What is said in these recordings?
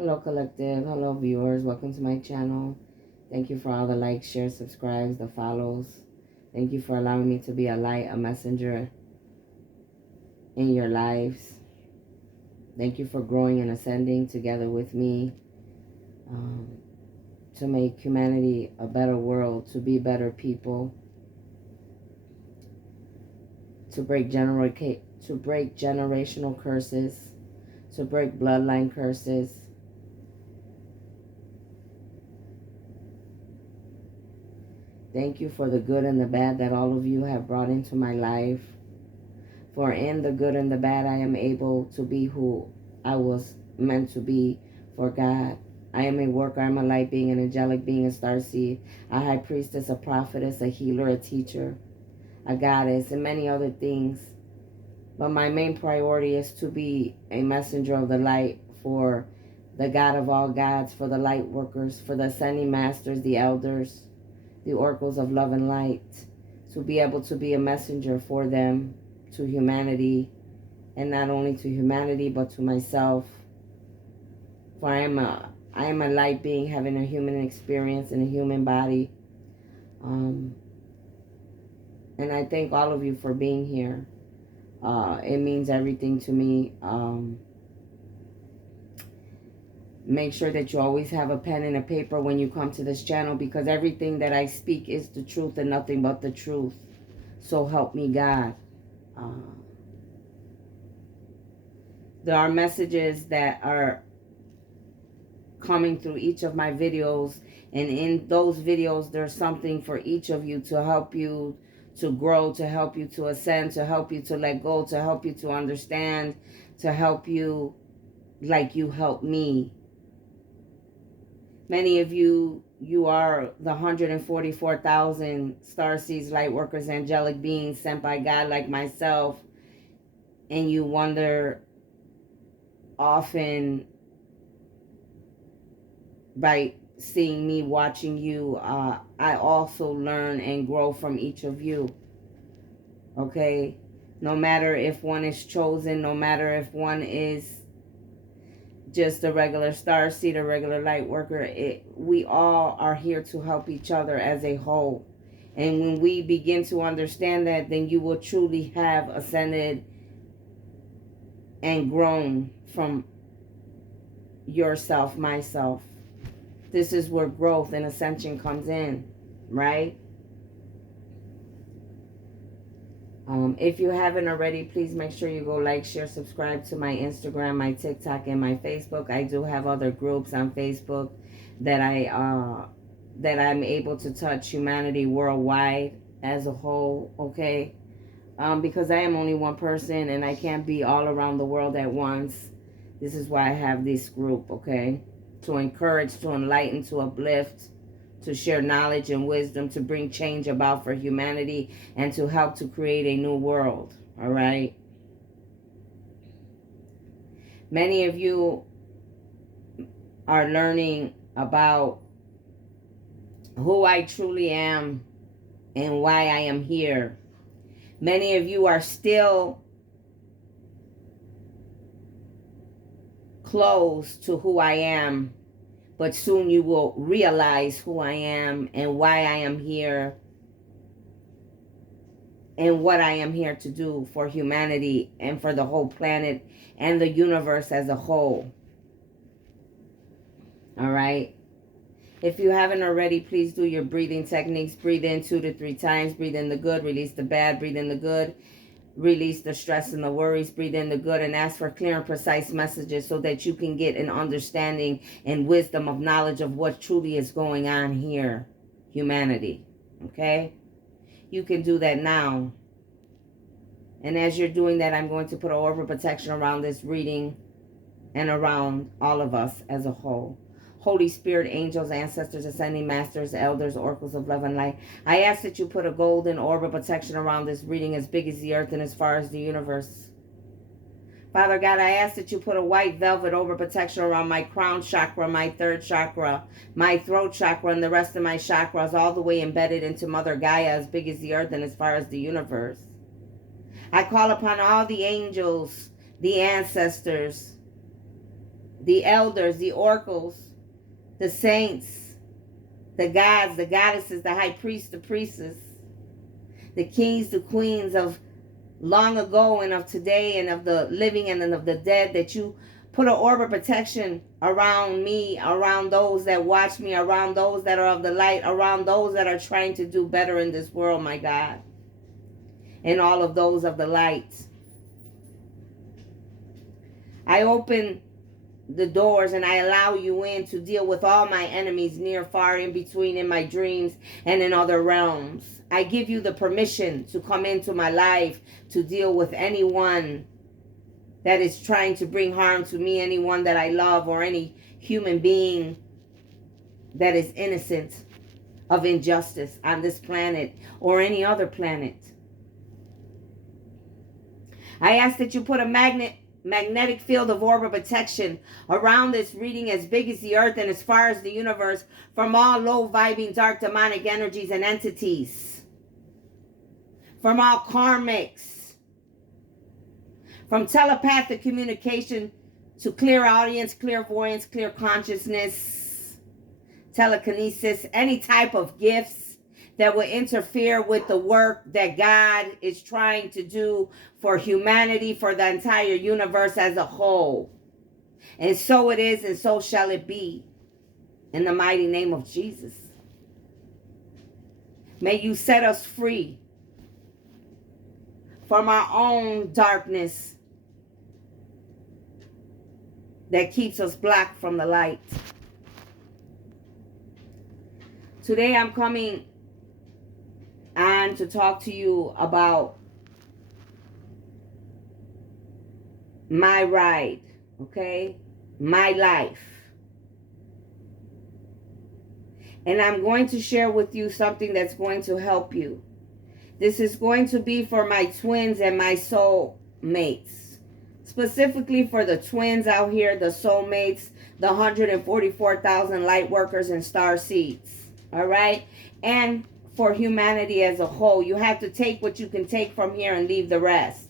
Hello, collective. Hello, viewers. Welcome to my channel. Thank you for all the likes, shares, subscribes, the follows. Thank you for allowing me to be a light, a messenger in your lives. Thank you for growing and ascending together with me to make humanity a better world, to be better people, to break generational curses, to break bloodline curses. Thank you for the good and the bad that all of you have brought into my life. For in the good and the bad, I am able to be who I was meant to be for God. I am a worker, I'm a light being, an angelic being, a starseed, a high priestess, a prophetess, a healer, a teacher, a goddess, and many other things. But my main priority is to be a messenger of the light for the God of all gods, for the light workers, for the ascending masters, the elders, the oracles of love and light, to be able to be a messenger for them, to humanity, and not only to humanity, but to myself. For I am a light being having a human experience in a human body. And I thank all of you for being here. It means everything to me. Make sure that you always have a pen and a paper when you come to this channel, because everything that I speak is the truth and nothing but the truth. So help me God. There are messages that are coming through each of my videos, and in those videos there's something for each of you to help you to grow, to help you to ascend, to help you to let go, to help you to understand, to help you like you helped me. Many of you are the 144,000 Starseeds, Lightworkers, angelic beings sent by God like myself, and you wonder often by seeing me, watching you, I also learn and grow from each of you. Okay? No matter if one is chosen, no matter if one is just a regular starseed, a regular light worker, we all are here to help each other as a whole. And when we begin to understand that, then you will truly have ascended and grown from yourself, myself. This is where growth and ascension comes in, right? If you haven't already, please make sure you go like, share, subscribe to my Instagram, my TikTok, and my Facebook. I do have other groups on Facebook that I'm able to touch humanity worldwide as a whole, okay? Because I am only one person and I can't be all around the world at once. This is why I have this group, okay? To encourage, to enlighten, to uplift, to share knowledge and wisdom, to bring change about for humanity, and to help to create a new world, all right? Many of you are learning about who I truly am and why I am here. Many of you are still close to who I am, but soon you will realize who I am and why I am here and what I am here to do for humanity and for the whole planet and the universe as a whole. All right? If you haven't already, please do your breathing techniques. Breathe in 2 to 3 times. Breathe in the good, release the bad. Breathe in the good, release the stress and the worries. Breathe in the good and ask for clear and precise messages so that you can get an understanding and wisdom of knowledge of what truly is going on here, humanity. Okay? You can do that now. And as you're doing that, I'm going to put an orb of protection around this reading and around all of us as a whole. Holy Spirit, angels, ancestors, ascending masters, elders, oracles of love and light, I ask that you put a golden orb of protection around this reading as big as the earth and as far as the universe. Father God, I ask that you put a white velvet orb of protection around my crown chakra, my third chakra, my throat chakra, and the rest of my chakras, all the way embedded into Mother Gaia, as big as the earth and as far as the universe. I call upon all the angels, the ancestors, the elders, the oracles, the saints, the gods, the goddesses, the high priests, the priestess, the kings, the queens of long ago and of today and of the living and of the dead, that you put an orb of protection around me, around those that watch me, around those that are of the light, around those that are trying to do better in this world, my God, and all of those of the light. I open the doors and I allow you in to deal with all my enemies, near, far, in between, in my dreams and in other realms. I give you the permission to come into my life to deal with anyone that is trying to bring harm to me, anyone that I love, or any human being that is innocent of injustice on this planet or any other planet. I ask that you put a magnetic field of orb of protection around this reading, as big as the earth and as far as the universe, from all low vibing dark demonic energies and entities, from all karmics, from telepathic communication to clear audience, clairvoyance, clear consciousness, telekinesis, any type of gifts that will interfere with the work that God is trying to do for humanity, for the entire universe as a whole. And so it is, and so shall it be, in the mighty name of Jesus. May you set us free from our own darkness that keeps us blocked from the light. Today I'm coming on to talk to you about my ride, okay? My life. And I'm going to share with you something that's going to help you. This is going to be for my twins and my soul mates. Specifically for the twins out here, the soulmates, the 144,000 light workers and starseeds. All right? And for humanity as a whole. You have to take what you can take from here and leave the rest.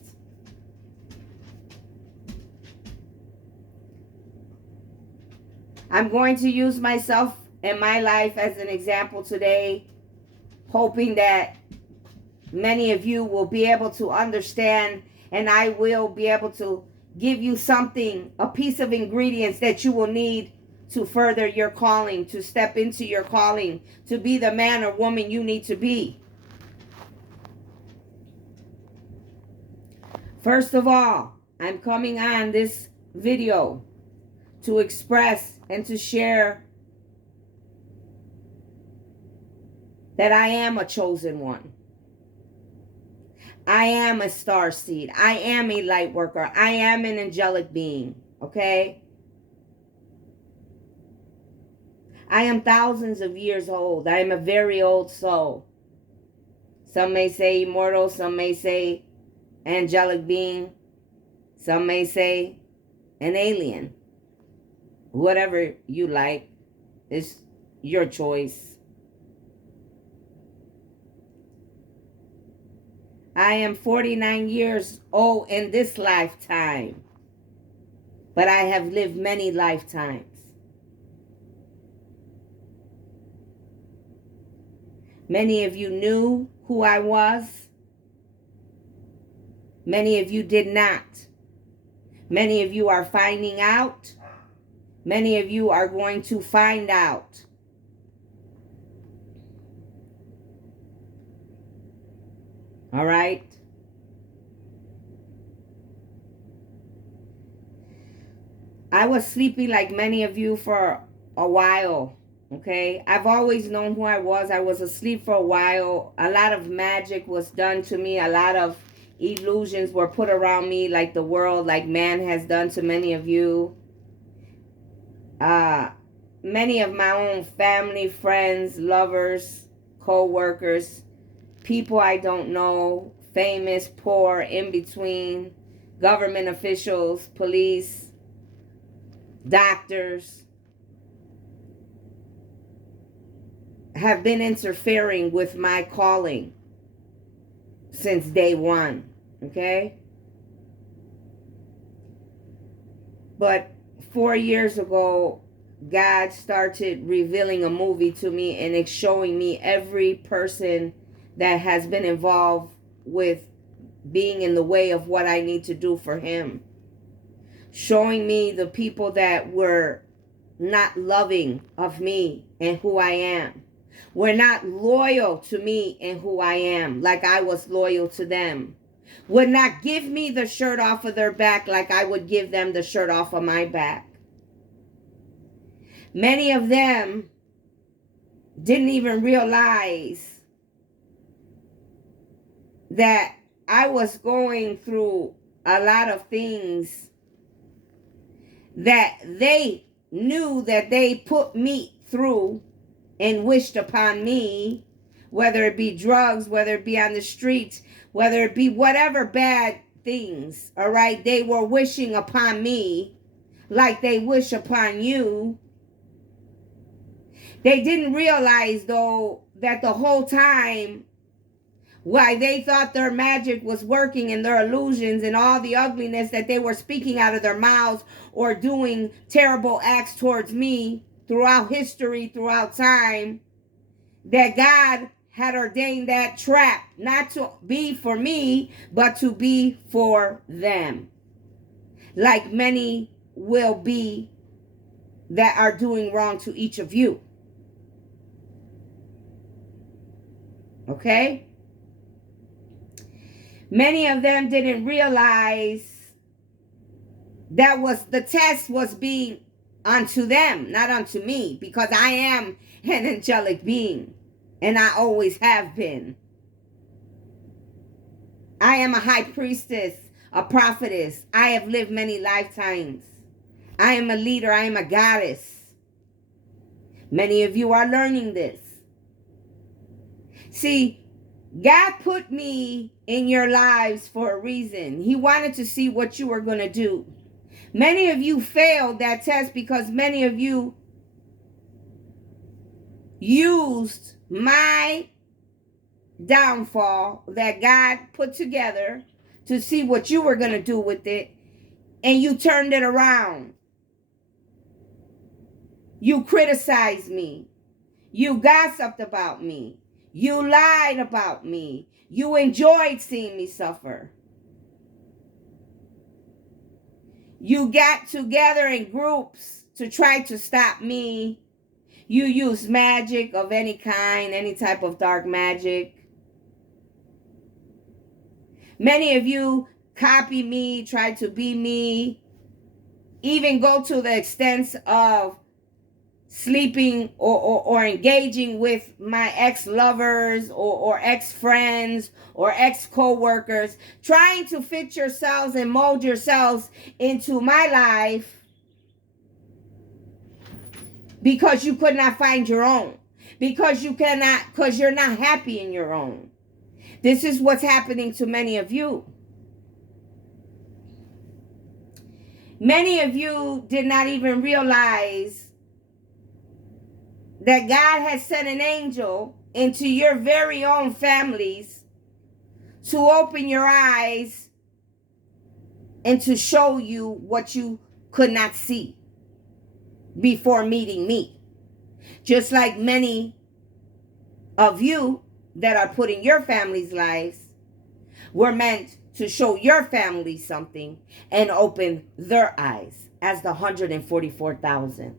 I'm going to use myself and my life as an example today, hoping that many of you will be able to understand, and I will be able to give you something, a piece of ingredients that you will need to further your calling, to step into your calling, to be the man or woman you need to be. First of all, I'm coming on this video to express and to share that I am a chosen one. I am a starseed. I am a light worker. I am an angelic being. Okay? I am thousands of years old. I am a very old soul. Some may say immortal. Some may say angelic being. Some may say an alien. Whatever you like, it's your choice. I am 49 years old in this lifetime, but I have lived many lifetimes. Many of you knew who I was. Many of you did not. Many of you are finding out. Many of you are going to find out. All right? I was sleepy like many of you for a while. Okay? I've always known who I was. I was asleep for a while. A lot of magic was done to me. A lot of illusions were put around me, like the world, like man has done to many of you. Many of my own family, friends, lovers, co-workers, people I don't know, famous, poor, in between, government officials, police, doctors, have been interfering with my calling since day one, okay? But 4 years ago, God started revealing a movie to me, and it's showing me every person that has been involved with being in the way of what I need to do for him. Showing me the people that were not loving of me and who I am. Were not loyal to me and who I am like I was loyal to them. Would not give me the shirt off of their back like I would give them the shirt off of my back. Many of them didn't even realize that I was going through a lot of things that they knew that they put me through and wished upon me, whether it be drugs, whether it be on the streets, whether it be whatever bad things, all right? They were wishing upon me like they wish upon you. They didn't realize, though, that the whole time, why they thought their magic was working and their illusions and all the ugliness that they were speaking out of their mouths or doing terrible acts towards me throughout history, throughout time, that God had ordained that trap not to be for me, but to be for them. Like many will be that are doing wrong to each of you. Okay? Many of them didn't realize that was the test was being unto them, not unto me, because I am an angelic being, and I always have been. I am a high priestess, a prophetess. I have lived many lifetimes. I am a leader. I am a goddess. Many of you are learning this. See, God put me in your lives for a reason. He wanted to see what you were going to do. Many of you failed that test because many of you used my downfall that God put together to see what you were going to do with it, and you turned it around. You criticized me. You gossiped about me. You lied about me. You enjoyed seeing me suffer. You got together in groups to try to stop me. You used magic of any kind, any type of dark magic. Many of you copy me, try to be me, even go to the extent of sleeping or engaging with my ex-lovers or ex-friends or ex-co-workers, trying to fit yourselves and mold yourselves into my life because you could not find your own, because you're not happy in your own. This is what's happening to many of you. Many of you did not even realize that God has sent an angel into your very own families to open your eyes and to show you what you could not see before meeting me. Just like many of you that are put in your family's lives were meant to show your family something and open their eyes as the 144,000.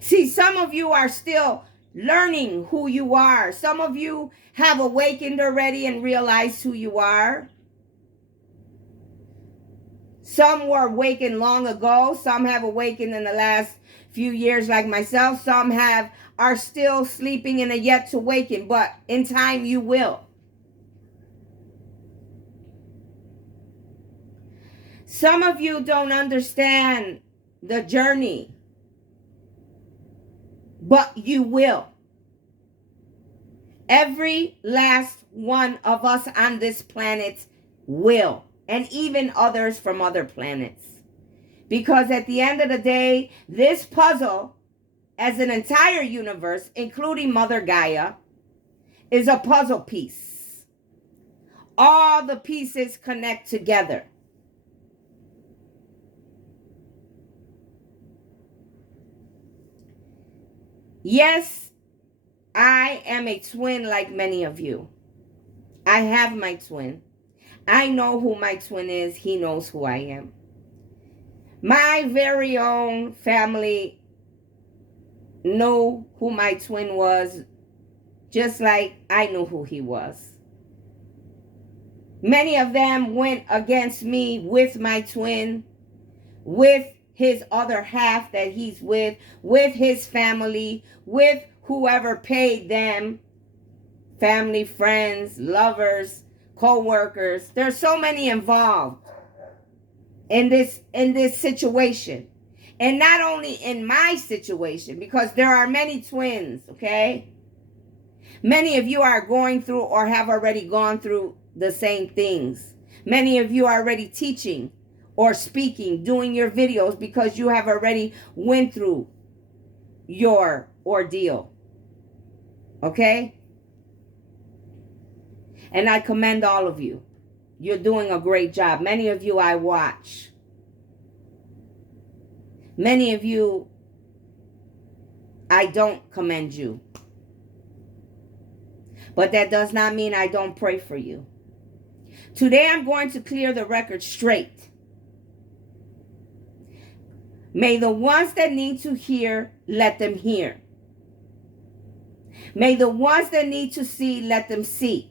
See, some of you are still learning who you are. Some of you have awakened already and realized who you are. Some were awakened long ago. Some have awakened in the last few years like myself. Some are still sleeping and are yet to awaken. But in time you will. Some of you don't understand the journey, but you will. Every last one of us on this planet will, and even others from other planets. Because at the end of the day, this puzzle, as an entire universe, including Mother Gaia, is a puzzle piece. All the pieces connect together. Yes, I am a twin like many of you. I have my twin. I know who my twin is. He knows who I am. My very own family knew who my twin was, just like I knew who he was. Many of them went against me with my twin, with his other half that he's with his family, with whoever paid them, family, friends, lovers, co-workers. There's so many involved in this situation. And not only in my situation, because there are many twins, okay? Many of you are going through or have already gone through the same things. Many of you are already teaching or speaking, doing your videos because you have already went through your ordeal. Okay? And I commend all of you. You're doing a great job. Many of you I watch. Many of you, I don't commend you. But that does not mean I don't pray for you. Today I'm going to clear the record straight. May the ones that need to hear, let them hear. May the ones that need to see, let them see.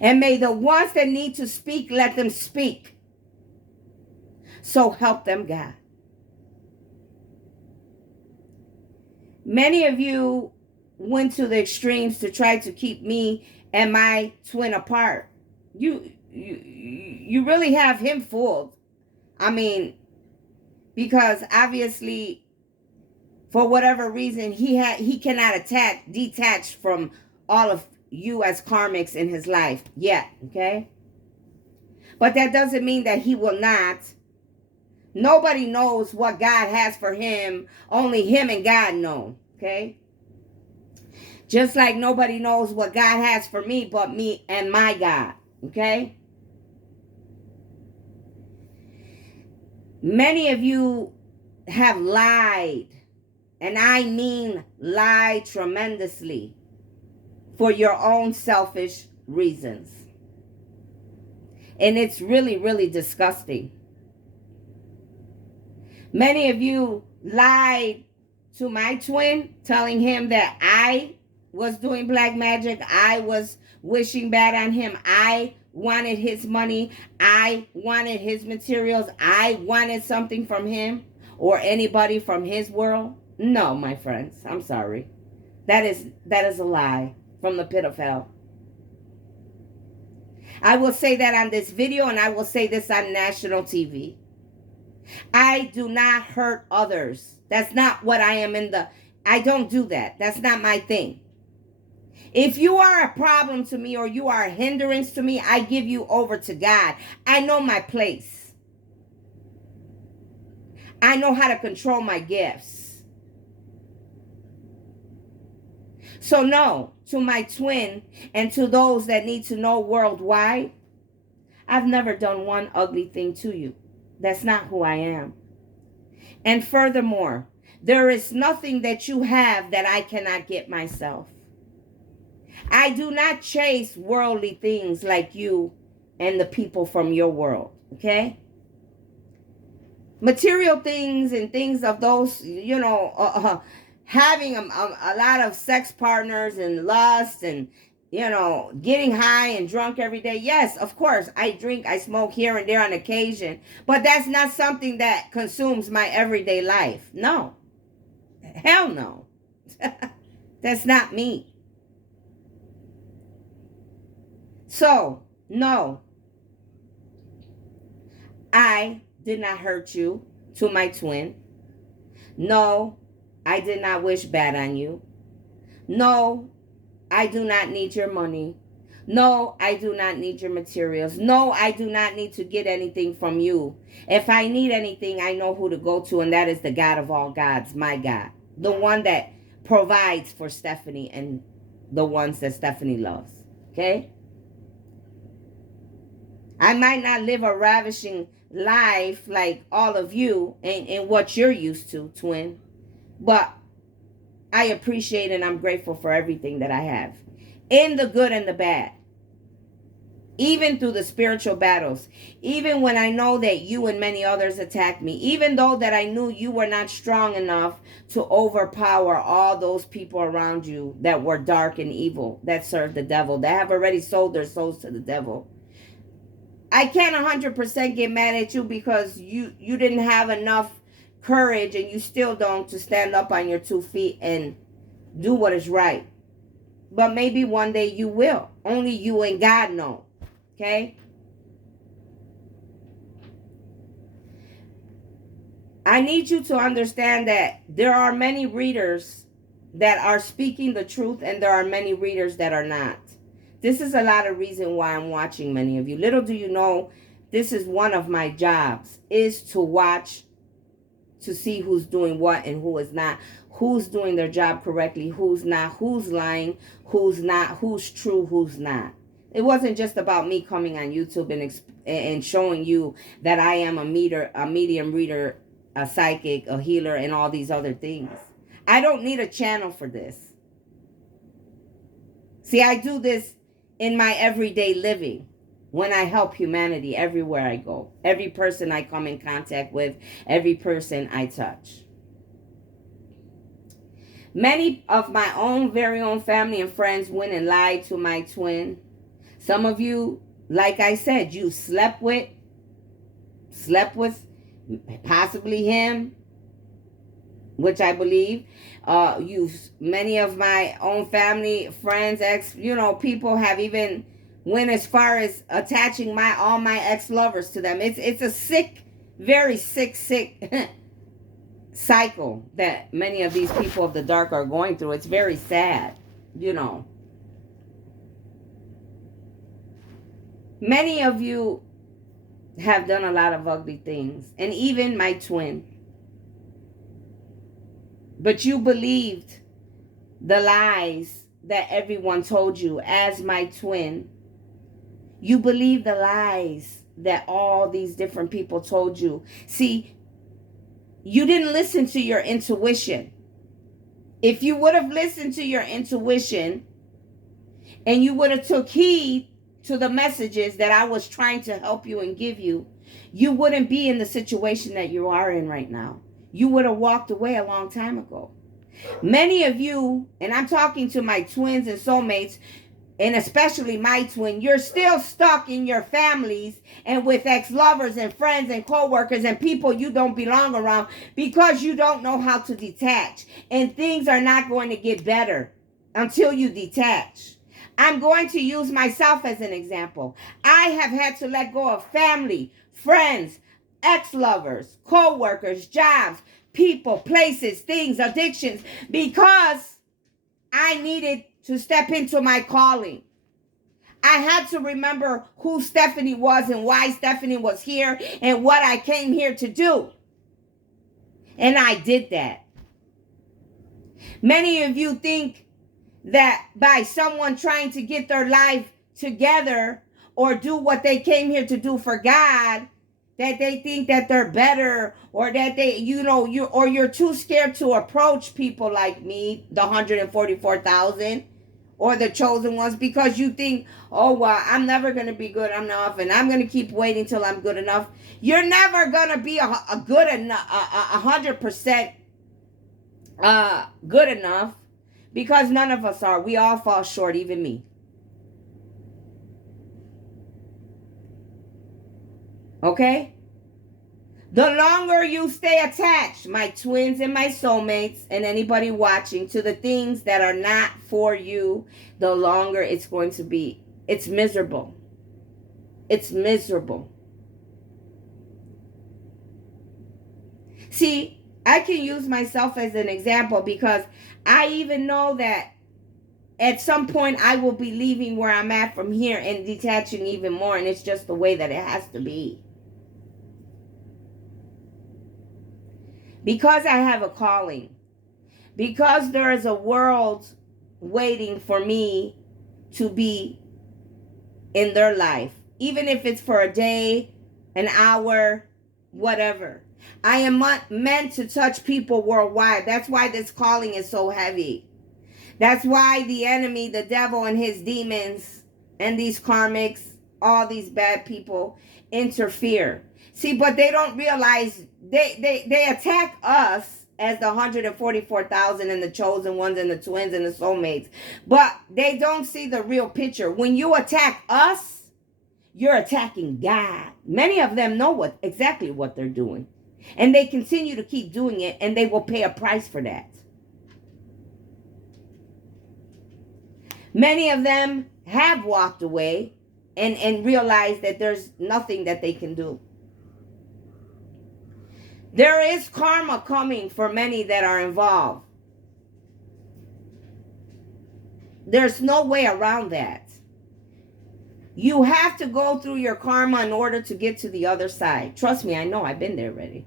And may the ones that need to speak, let them speak. So help them, God. Many of you went to the extremes to try to keep me and my twin apart. You really have him fooled. I mean, because obviously, for whatever reason, he cannot detach from all of you as karmics in his life yet, okay? But that doesn't mean that he will not. Nobody knows what God has for him. Only him and God know, okay? Just like nobody knows what God has for me but me and my God, okay? Many of you have lied, and I mean lied tremendously for your own selfish reasons. And it's really, really disgusting. Many of you lied to my twin, telling him that I was doing black magic. I was wishing bad on him. I wanted his money. I wanted his materials. I wanted something from him or anybody from his world. No, my friends, I'm sorry. That is a lie from the pit of hell. I will say that on this video, and I will say this on national TV. I do not hurt others. That's not what I am I don't do that. That's not my thing. If you are a problem to me or you are a hindrance to me, I give you over to God. I know my place. I know how to control my gifts. So no, to my twin and to those that need to know worldwide, I've never done one ugly thing to you. That's not who I am. And furthermore, there is nothing that you have that I cannot get myself. I do not chase worldly things like you and the people from your world, okay? Material things and things of those, having a lot of sex partners and lust and, getting high and drunk every day. Yes, of course, I drink, I smoke here and there on occasion, but that's not something that consumes my everyday life. No. Hell no. That's not me. So, no, I did not hurt you, to my twin. No, I did not wish bad on you. No, I do not need your money. No, I do not need your materials. No, I do not need to get anything from you. If I need anything, I know who to go to, and that is the God of all gods, my God. The one that provides for Stephanie and the ones that Stephanie loves, okay? I might not live a ravishing life like all of you and what you're used to, twin. But I appreciate and I'm grateful for everything that I have, in the good and the bad. Even through the spiritual battles, even when I know that you and many others attacked me, even though that I knew you were not strong enough to overpower all those people around you that were dark and evil, that served the devil, that have already sold their souls to the devil. I can't 100% get mad at you because you didn't have enough courage, and you still don't, to stand up on your 2 feet and do what is right. But maybe one day you will. Only you and God know. Okay? I need you to understand that there are many readers that are speaking the truth, and there are many readers that are not. This is a lot of reason why I'm watching many of you. Little do you know, this is one of my jobs, is to watch, to see who's doing what and who is not, who's doing their job correctly, who's not, who's lying, who's not, who's true, who's not. It wasn't just about me coming on YouTube and showing you that I am a medium reader, a psychic, a healer, and all these other things. I don't need a channel for this. See, I do this in my everyday living, when I help humanity everywhere I go. Every person I come in contact with, every person I touch. Many of my own very own family and friends went and lied to my twin. Some of you, like I said, you slept with possibly him, which I believe. Many of my own family, friends, people have even went as far as attaching all my ex-lovers to them. It's a sick, very sick cycle that many of these people of the dark are going through. It's very sad, Many of you have done a lot of ugly things, and even my twin. But you believed the lies that everyone told you. As my twin, you believed the lies that all these different people told you. See, you didn't listen to your intuition. If you would have listened to your intuition and you would have took heed to the messages that I was trying to help you and give you, you wouldn't be in the situation that you are in right now. You would have walked away a long time ago. Many of you, and I'm talking to my twins and soulmates, and especially my twin, you're still stuck in your families and with ex-lovers and friends and co-workers and people you don't belong around, because you don't know how to detach. And things are not going to get better until you detach. I'm going to use myself as an example. I have had to let go of family, friends, ex-lovers, co-workers, jobs, people, places, things, addictions, because I needed to step into my calling. I had to remember who Stephanie was and why Stephanie was here and what I came here to do. And I did that. Many of you think that by someone trying to get their life together or do what they came here to do for God, that they think that they're better, or that you're too scared to approach people like me, the 144,000, or the chosen ones, because you think, oh, well, I'm never going to be good enough, and I'm going to keep waiting till I'm good enough. You're never going to be a good enough, 100% good enough, because none of us are. We all fall short, even me. Okay? The longer you stay attached, my twins and my soulmates and anybody watching, to the things that are not for you, the longer it's going to be. It's miserable. It's miserable. See, I can use myself as an example, because I even know that at some point I will be leaving where I'm at from here and detaching even more, and it's just the way that it has to be. Because I have a calling, because there is a world waiting for me to be in their life, even if it's for a day, an hour, whatever. I am meant to touch people worldwide. That's why this calling is so heavy. That's why the enemy, the devil and his demons and these karmics, all these bad people interfere. See, but they don't realize they attack us as the 144,000 and the chosen ones and the twins and the soulmates. But they don't see the real picture. When you attack us, you're attacking God. Many of them know exactly what they're doing. And they continue to keep doing it, and they will pay a price for that. Many of them have walked away and realized that there's nothing that they can do. There is karma coming for many that are involved. There's no way around that. You have to go through your karma in order to get to the other side. Trust me, I know. I've been there already.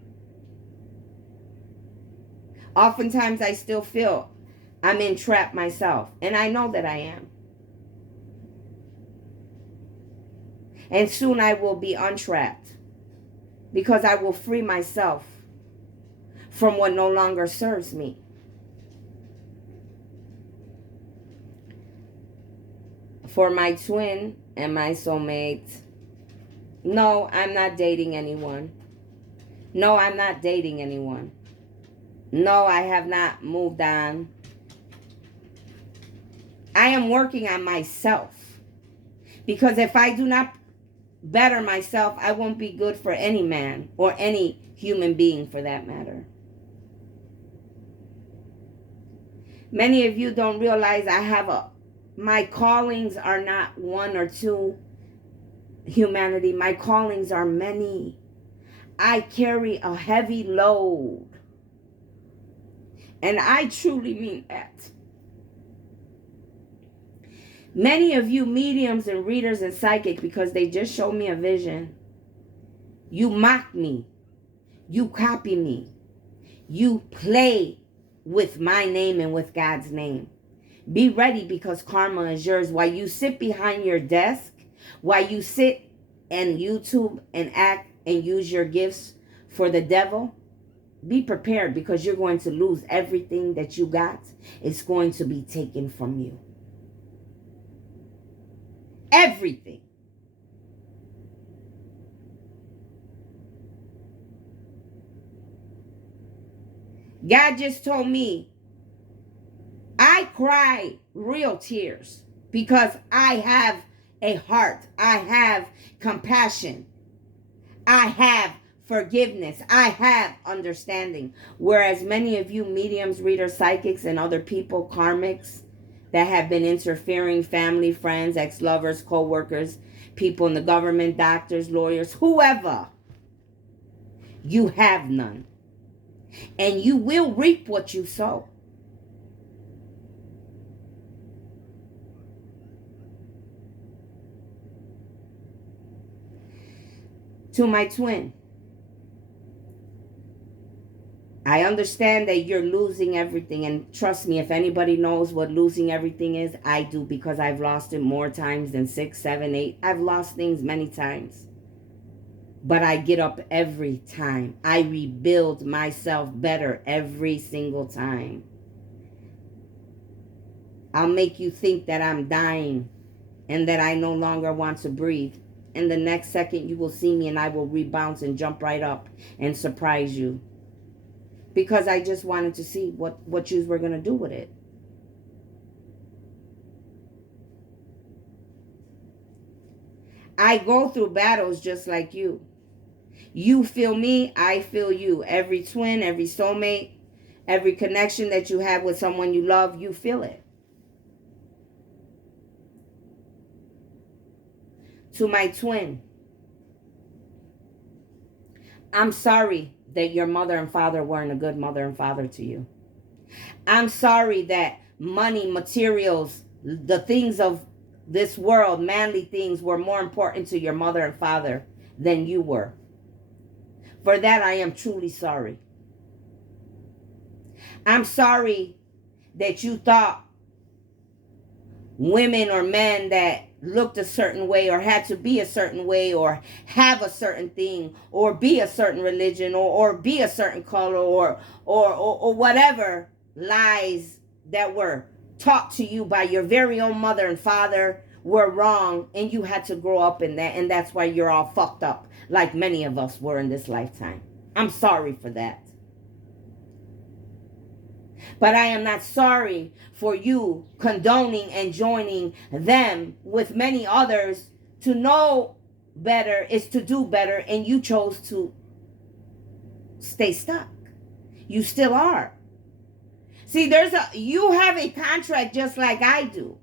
Oftentimes, I still feel I'm entrapped myself. And I know that I am. And soon I will be untrapped. Because I will free myself from what no longer serves me. For my twin and my soulmate, no, I'm not dating anyone. No, I'm not dating anyone. No, I have not moved on. I am working on myself. Because if I do not better myself, I won't be good for any man or any human being for that matter. Many of you don't realize my callings are not one or two, humanity. My callings are many. I carry a heavy load. And I truly mean that. Many of you mediums and readers and psychic, because they just showed me a vision, you mock me. You copy me. You play with my name and with God's name. Be ready, because karma is yours. While you sit behind your desk, while you sit and YouTube and act and use your gifts for the devil, be prepared, because you're going to lose everything that you got. It's going to be taken from you. Everything. God just told me, I cry real tears because I have a heart. I have compassion. I have forgiveness. I have understanding. Whereas many of you mediums, readers, psychics, and other people, karmics, that have been interfering, family, friends, ex-lovers, co-workers, people in the government, doctors, lawyers, whoever, you have none. And you will reap what you sow. To my twin, I understand that you're losing everything. And trust me, if anybody knows what losing everything is, I do, because I've lost it more times than 6, 7, 8. I've lost things many times. But I get up every time. I rebuild myself better every single time. I'll make you think that I'm dying and that I no longer want to breathe. And the next second you will see me and I will rebound and jump right up and surprise you. Because I just wanted to see what you were going to do with it. I go through battles just like you. You feel me, I feel you. Every twin, every soulmate, every connection that you have with someone you love, you feel it. To my twin, I'm sorry that your mother and father weren't a good mother and father to you. I'm sorry that money, materials, the things of this world, manly things, were more important to your mother and father than you were. For that, I am truly sorry. I'm sorry that you thought women or men that looked a certain way or had to be a certain way or have a certain thing or be a certain religion or be a certain color or whatever lies that were taught to you by your very own mother and father were wrong, and you had to grow up in that, and that's why you're all fucked up like many of us were in this lifetime. I'm sorry for that. But I am not sorry for you condoning and joining them with many others. To know better is to do better, and you chose to stay stuck. You still are. See, you have a contract just like I do.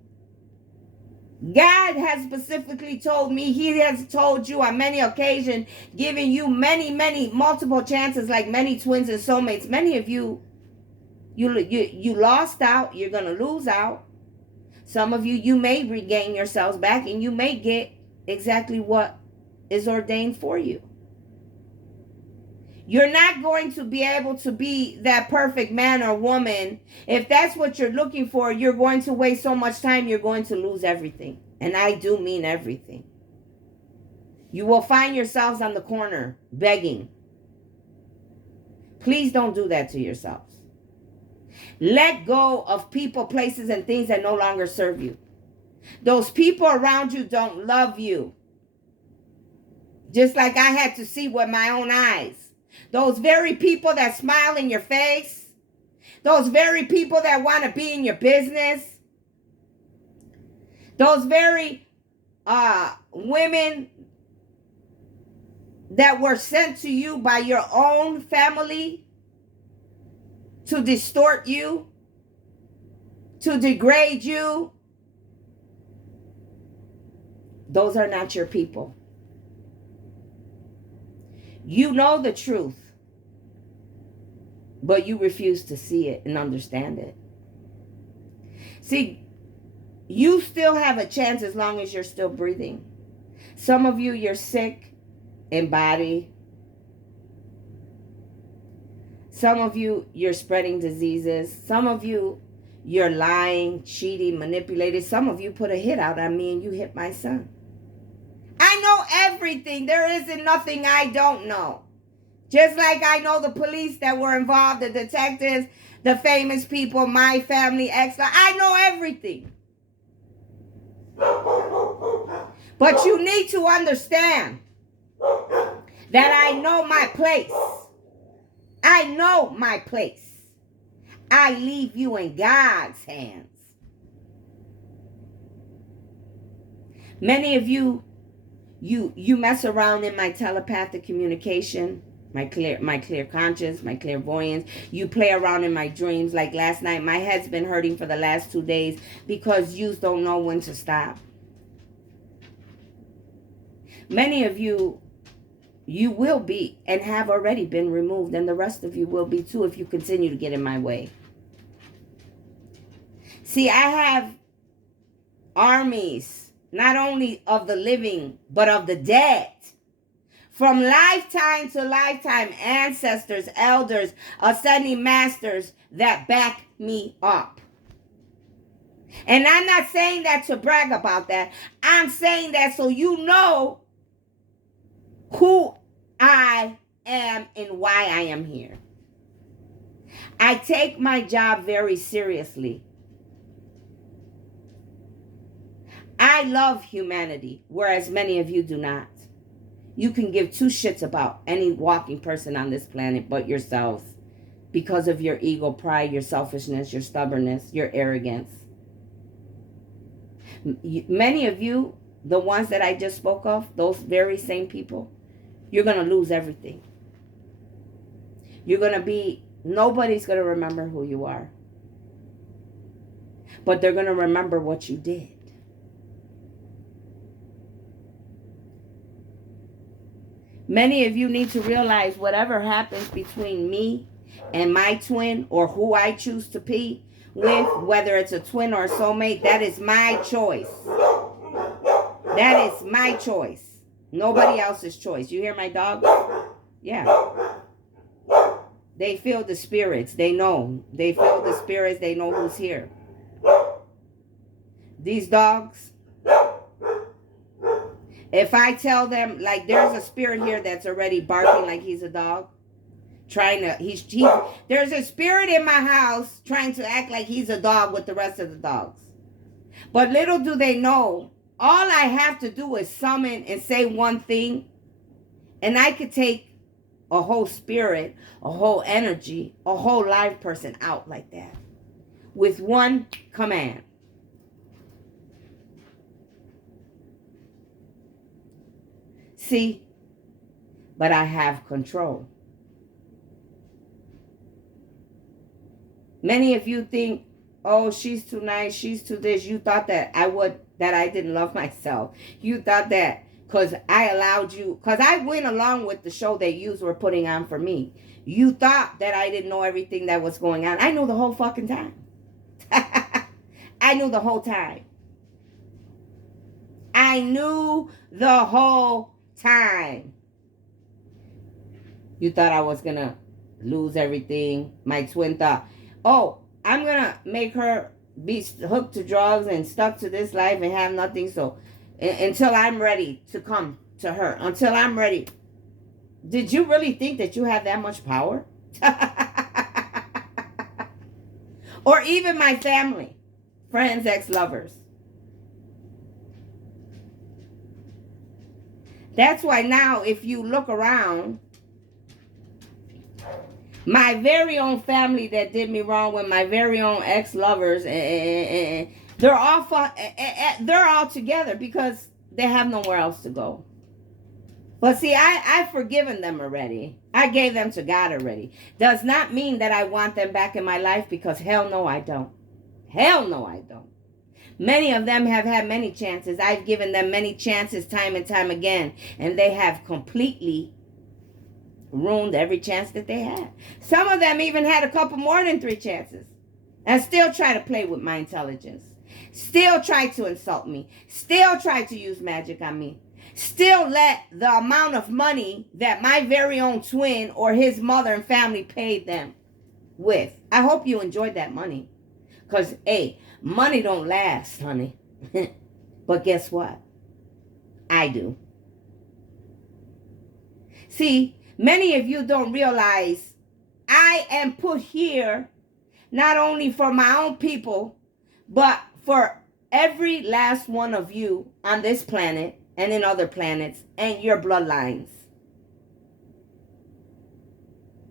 God has specifically told me, he has told you on many occasions, giving you many multiple chances, like many twins and soulmates. Many of you lost out. You're going to lose out. Some of you may regain yourselves back, and you may get exactly what is ordained for you. You're not going to be able to be that perfect man or woman. If that's what you're looking for, you're going to waste so much time, you're going to lose everything. And I do mean everything. You will find yourselves on the corner begging. Please don't do that to yourselves. Let go of people, places, and things that no longer serve you. Those people around you don't love you. Just like I had to see with my own eyes. Those very people that smile in your face. Those very people that want to be in your business. Those very women that were sent to you by your own family to distort you, to degrade you. Those are not your people. You know the truth, but you refuse to see it and understand it. See, you still have a chance as long as you're still breathing. Some of you, you're sick in body. Some of you, you're spreading diseases. Some of you, you're lying, cheating, manipulated. Some of you put a hit out on me and you hit my son. I know everything. There isn't nothing I don't know. Just like I know the police that were involved, the detectives, the famous people, my family, I know everything. But you need to understand that I know my place. I know my place. I leave you in God's hands. Many of you mess around in my telepathic communication, my clear conscience, my clairvoyance. You play around in my dreams. Like last night, my head's been hurting for the last 2 days because you don't know when to stop. Many of you will be and have already been removed, and the rest of you will be too if you continue to get in my way. See, I have armies, not only of the living, but of the dead. From lifetime to lifetime, ancestors, elders, ascending masters that back me up. And I'm not saying that to brag about that. I'm saying that so you know who I am and why I am here. I take my job very seriously. I love humanity, whereas many of you do not. You can give two shits about any walking person on this planet but yourselves because of your ego, pride, your selfishness, your stubbornness, your arrogance. Many of you, the ones that I just spoke of, those very same people, you're going to lose everything. Nobody's going to remember who you are. But they're going to remember what you did. Many of you need to realize whatever happens between me and my twin, or who I choose to be with, whether it's a twin or a soulmate, that is my choice. That is my choice. Nobody else's choice. You hear my dog? Yeah. They feel the spirits. They know. They feel the spirits. They know who's here. These dogs, If I tell them, like, there's a spirit here that's already barking like he's a dog, trying to, there's a spirit in my house trying to act like he's a dog with the rest of the dogs. But little do they know, all I have to do is summon and say one thing, and I could take a whole spirit, a whole energy, a whole live person out like that with one command. See, but I have control. Many of you think, oh, she's too nice, she's too this. You thought that I didn't love myself. You thought that because I allowed you, because I went along with the show that you were putting on for me. You thought that I didn't know everything that was going on. I knew the whole fucking time. I knew the whole time. I knew the whole time. You thought I was going to lose everything. My twin thought, oh, I'm going to make her be hooked to drugs and stuck to this life and have nothing. So until I'm ready to come to her, until I'm ready. Did you really think that you have that much power? Or even my family, friends, ex-lovers. That's why now, if you look around, my very own family that did me wrong, with my very own ex-lovers, they're all together because they have nowhere else to go. But see, I've forgiven them already. I gave them to God already. Does not mean that I want them back in my life, because hell no, I don't. Hell no, I don't. Many of them have had many chances. I've given them many chances time and time again, and they have completely ruined every chance that they had. Some of them even had a couple more than 3 chances and still try to play with my intelligence. Still try to insult me. Still try to use magic on me. Still let the amount of money that my very own twin or his mother and family paid them with. I hope you enjoyed that money. Because, hey, money don't last, honey. But guess what? I do. See, many of you don't realize I am put here not only for my own people, but for every last one of you on this planet and in other planets and your bloodlines.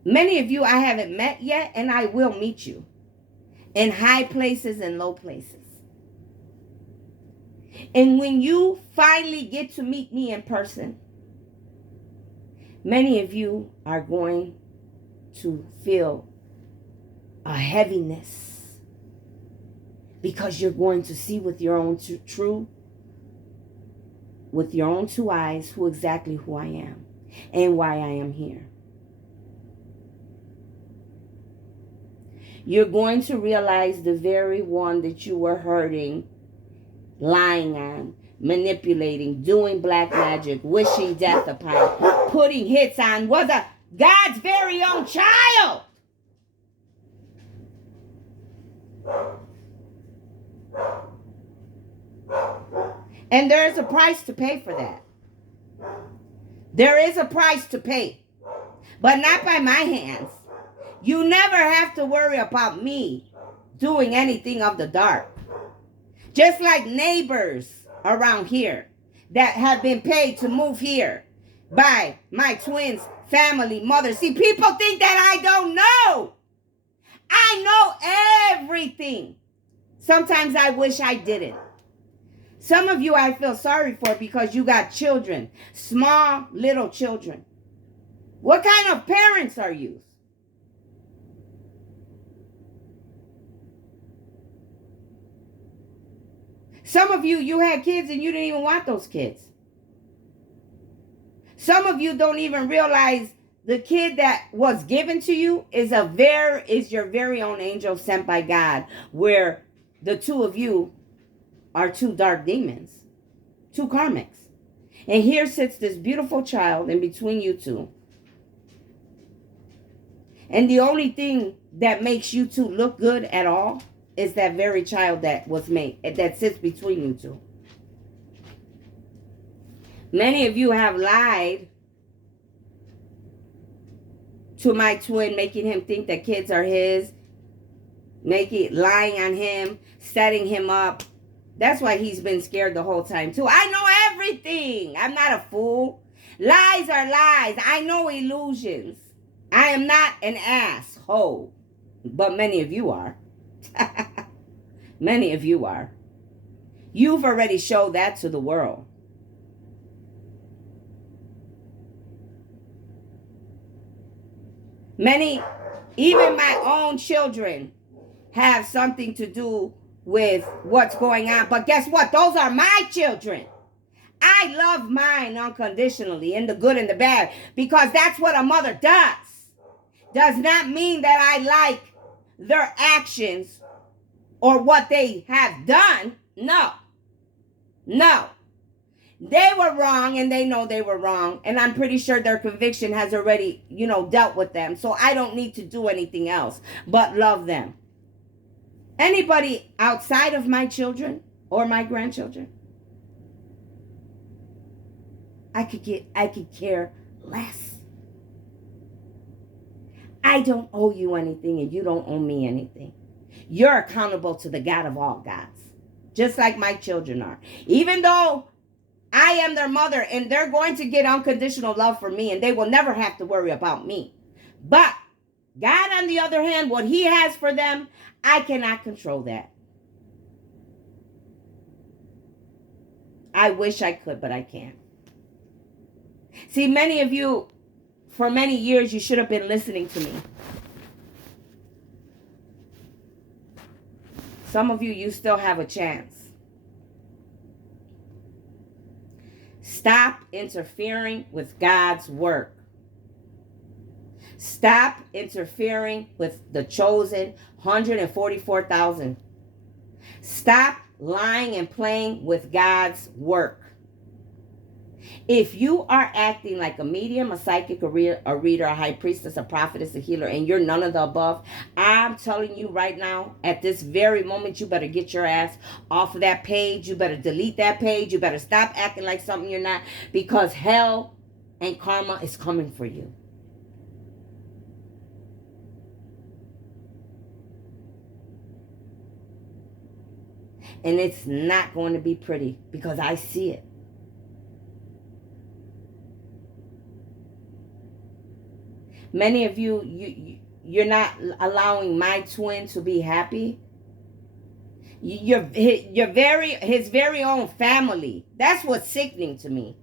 Many of you I haven't met yet, and I will meet you in high places and low places. And when you finally get to meet me in person, many of you are going to feel a heaviness, because you're going to see with your own with your own 2 eyes, exactly who I am and why I am here. You're going to realize the very one that you were hurting, lying on, manipulating, doing black magic, wishing death upon, putting hits on, was a God's very own child. And there is a price to pay for that. There is a price to pay, but not by my hands. You never have to worry about me doing anything of the dark. Just like neighbors around here that have been paid to move here by my twins' family, mother. See, people think that I don't know. I know everything. Sometimes I wish I didn't. Some of you I feel sorry for, because you got children, small little children. What kind of parents are you? Some of you, you had kids and you didn't even want those kids. Some of you don't even realize the kid that was given to you is your very own angel sent by God, where the 2 of you are 2 dark demons, 2 karmics. And here sits this beautiful child in between you 2. And the only thing that makes you 2 look good at all is that very child that was made, that sits between you 2. Many of you have lied to my twin, making him think that kids are his, lying on him, setting him up. That's why he's been scared the whole time too. I know everything. I'm not a fool. Lies are lies. I know illusions. I am not an asshole. But many of you are. Many of you are. You've already showed that to the world. Many, even my own children, have something to do with what's going on. But guess what? Those are my children. I love mine unconditionally, in the good and the bad, because that's what a mother does. Does not mean that I like their actions or what they have done. No. No. They were wrong, and they know they were wrong. And I'm pretty sure their conviction has already, dealt with them. So I don't need to do anything else but love them. Anybody outside of my children or my grandchildren, I could care less. I don't owe you anything, and you don't owe me anything. You're accountable to the God of all gods, just like my children are. Even though I am their mother, and they're going to get unconditional love from me, and they will never have to worry about me. But God, on the other hand, what he has for them, I cannot control that. I wish I could, but I can't. See, many of you, for many years, you should have been listening to me. Some of you, you still have a chance. Stop interfering with God's work. Stop interfering with the chosen 144,000. Stop lying and playing with God's work. If you are acting like a medium, a psychic, a reader, a high priestess, a prophetess, a healer, and you're none of the above, I'm telling you right now, at this very moment, you better get your ass off of that page. You better delete that page. You better stop acting like something you're not, because hell and karma is coming for you. And it's not going to be pretty, because I see it. Many of you're not allowing my twin to be happy. His very own family. That's what's sickening to me.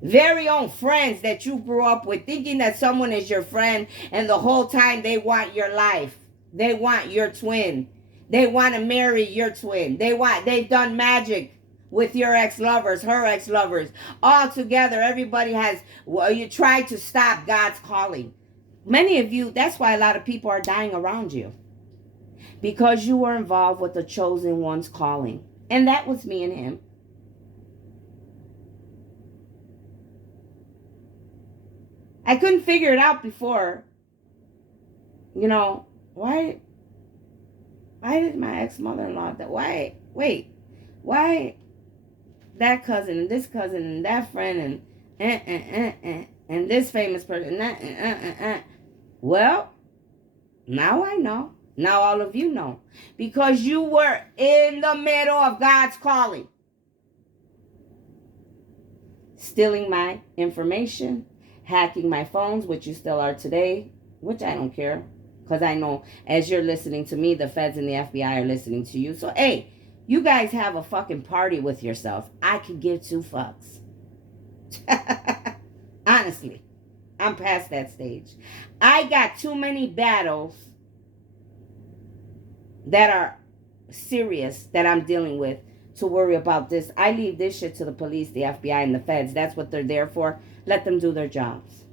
Very own friends that you grew up with, thinking that someone is your friend, and the whole time they want your life. They want your twin. They want to marry your twin. They've done magic with your ex-lovers, her ex-lovers. All together, everybody has, you tried to stop God's calling. Many of you, that's why a lot of people are dying around you. Because you were involved with the chosen one's calling. And that was me and him. I couldn't figure it out before. Why did my ex-mother-in-law, why that cousin and this cousin and that friend and this famous person. Well, now I know. Now all of you know. Because you were in the middle of God's calling. Stealing my information, hacking my phones, which you still are today, which I don't care. Because I know as you're listening to me, the feds and the FBI are listening to you. So, hey, you guys have a fucking party with yourself. I could give two fucks. Honestly, I'm past that stage. I got too many battles that are serious that I'm dealing with to worry about this. I leave this shit to the police, the FBI, and the feds. That's what they're there for. Let them do their jobs.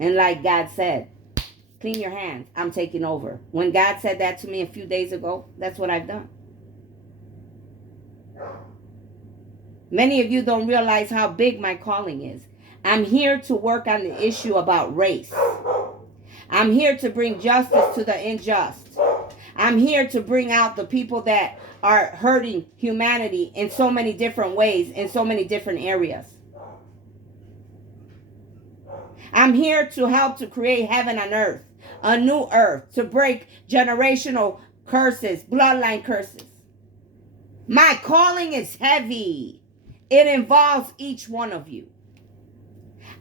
And like God said, clean your hands. I'm taking over. When God said that to me a few days ago, that's what I've done. Many of you don't realize how big my calling is. I'm here to work on the issue about race. I'm here to bring justice to the unjust. I'm here to bring out the people that are hurting humanity in so many different ways, in so many different areas. I'm here to help to create heaven on earth, a new earth, to break generational curses, bloodline curses. My calling is heavy. It involves each one of you.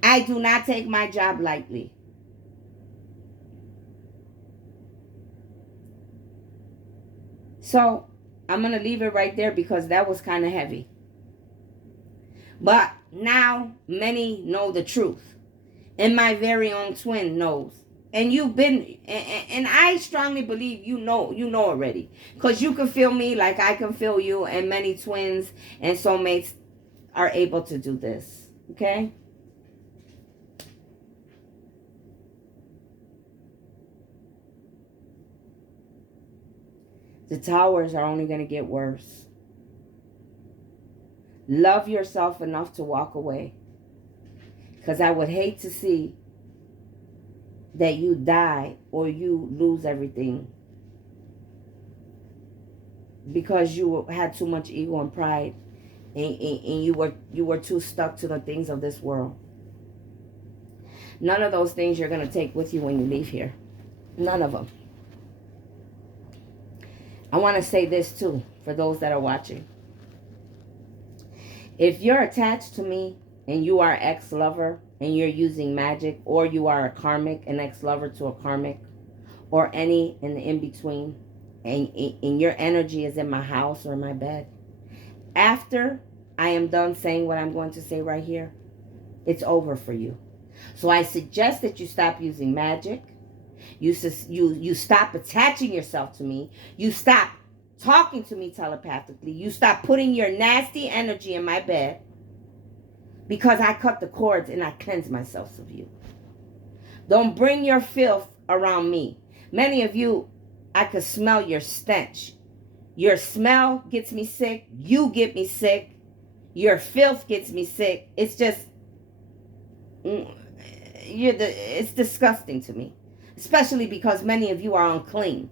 I do not take my job lightly. So I'm going to leave it right there because that was kind of heavy. But now many know the truth. And my very own twin knows. And you've been, and I strongly believe you know already. Because you can feel me like I can feel you. And many twins and soulmates are able to do this. Okay? The towers are only going to get worse. Love yourself enough to walk away. Because I would hate to see that you die or you lose everything because you had too much ego and pride, and you were too stuck to the things of this world. None of those things you're going to take with you when you leave here. None of them. I want to say this too for those that are watching. If you're attached to me and you are ex-lover and you're using magic, or you are a karmic, an ex-lover to a karmic, or any in the in-between, and your energy is in my house or my bed, after I am done saying what I'm going to say right here, it's over for you. So I suggest that you stop using magic. You stop attaching yourself to me. You stop talking to me telepathically. You stop putting your nasty energy in my bed, because I cut the cords and I cleanse myself of you. Don't bring your filth around me. Many of you, I could smell your stench. Your smell gets me sick. You get me sick. Your filth gets me sick. It's just, it's disgusting to me. Especially because many of you are unclean.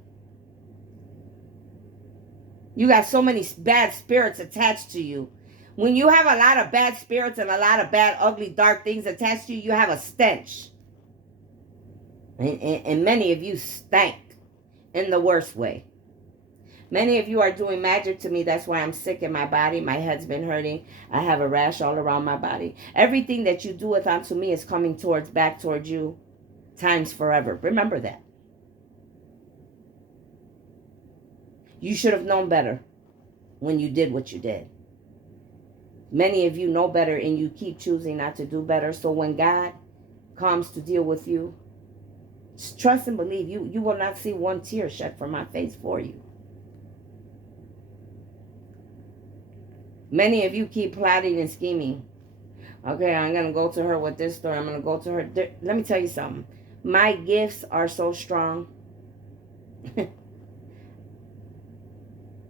You got so many bad spirits attached to you. When you have a lot of bad spirits and a lot of bad, ugly, dark things attached to you, you have a stench. And many of you stank in the worst way. Many of you are doing magic to me. That's why I'm sick in my body. My head's been hurting. I have a rash all around my body. Everything that you do it onto me is coming back towards you times forever. Remember that. You should have known better when you did what you did. Many of you know better and you keep choosing not to do better. So when God comes to deal with you, trust and believe you will not see one tear shed from my face for you. Many of you keep plotting and scheming. Okay, I'm going to go to her with this story. I'm going to go to her. Let me tell you something. My gifts are so strong.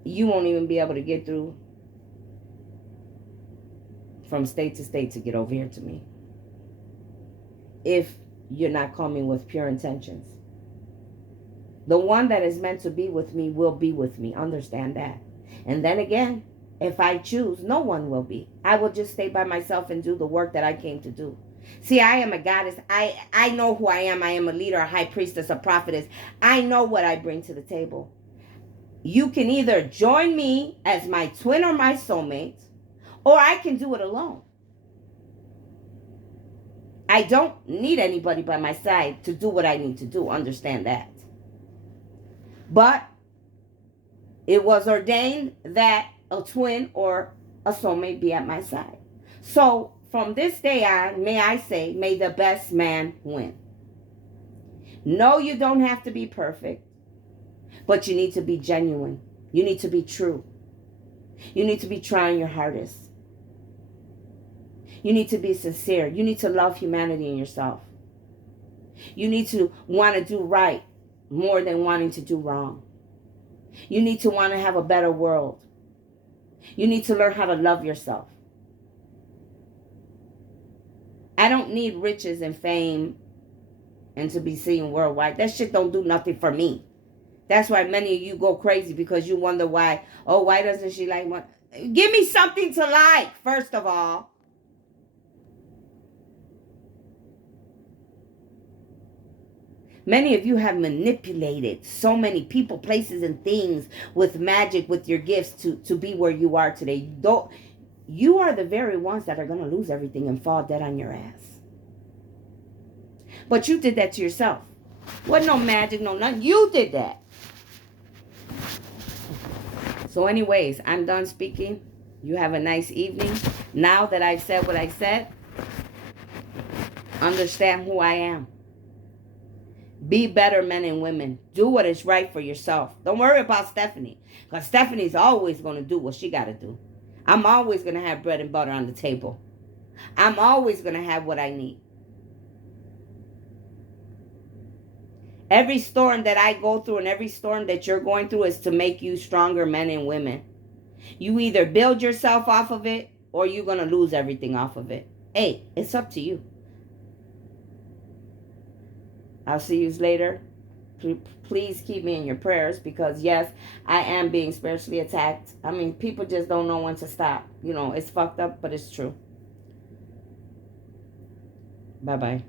You won't even be able to get through from state to state to get over here to me if you're not coming with pure intentions. The one that is meant to be with me will be with me. Understand that. And then again, if I choose, no one will be. I will just stay by myself and do the work that I came to do. See, I am a goddess. I know who I am. I am a leader, a high priestess, a prophetess. I know what I bring to the table. You can either join me as my twin or my soulmate, or I can do it alone. I don't need anybody by my side to do what I need to do. Understand that. But it was ordained that a twin or a soulmate be at my side. So from this day on, may I say, may the best man win. No, you don't have to be perfect, but you need to be genuine. You need to be true. You need to be trying your hardest. You need to be sincere. You need to love humanity and yourself. You need to want to do right more than wanting to do wrong. You need to want to have a better world. You need to learn how to love yourself. I don't need riches and fame and to be seen worldwide. That shit don't do nothing for me. That's why many of you go crazy, because you wonder why. Oh, why doesn't she like one? Give me something to like, first of all. Many of you have manipulated so many people, places, and things with magic, with your gifts to be where you are today. You are the very ones that are going to lose everything and fall dead on your ass. But you did that to yourself. Wasn't no magic, no nothing. You did that. So anyways, I'm done speaking. You have a nice evening. Now that I've said what I said, understand who I am. Be better men and women. Do what is right for yourself. Don't worry about Stephanie, because Stephanie's always going to do what she got to do. I'm always going to have bread and butter on the table. I'm always going to have what I need. Every storm that I go through and every storm that you're going through is to make you stronger men and women. You either build yourself off of it or you're going to lose everything off of it. Hey, it's up to you. I'll see you later. Please keep me in your prayers, because yes, I am being spiritually attacked. I mean, people just don't know when to stop. You know, it's fucked up, but it's true. Bye-bye.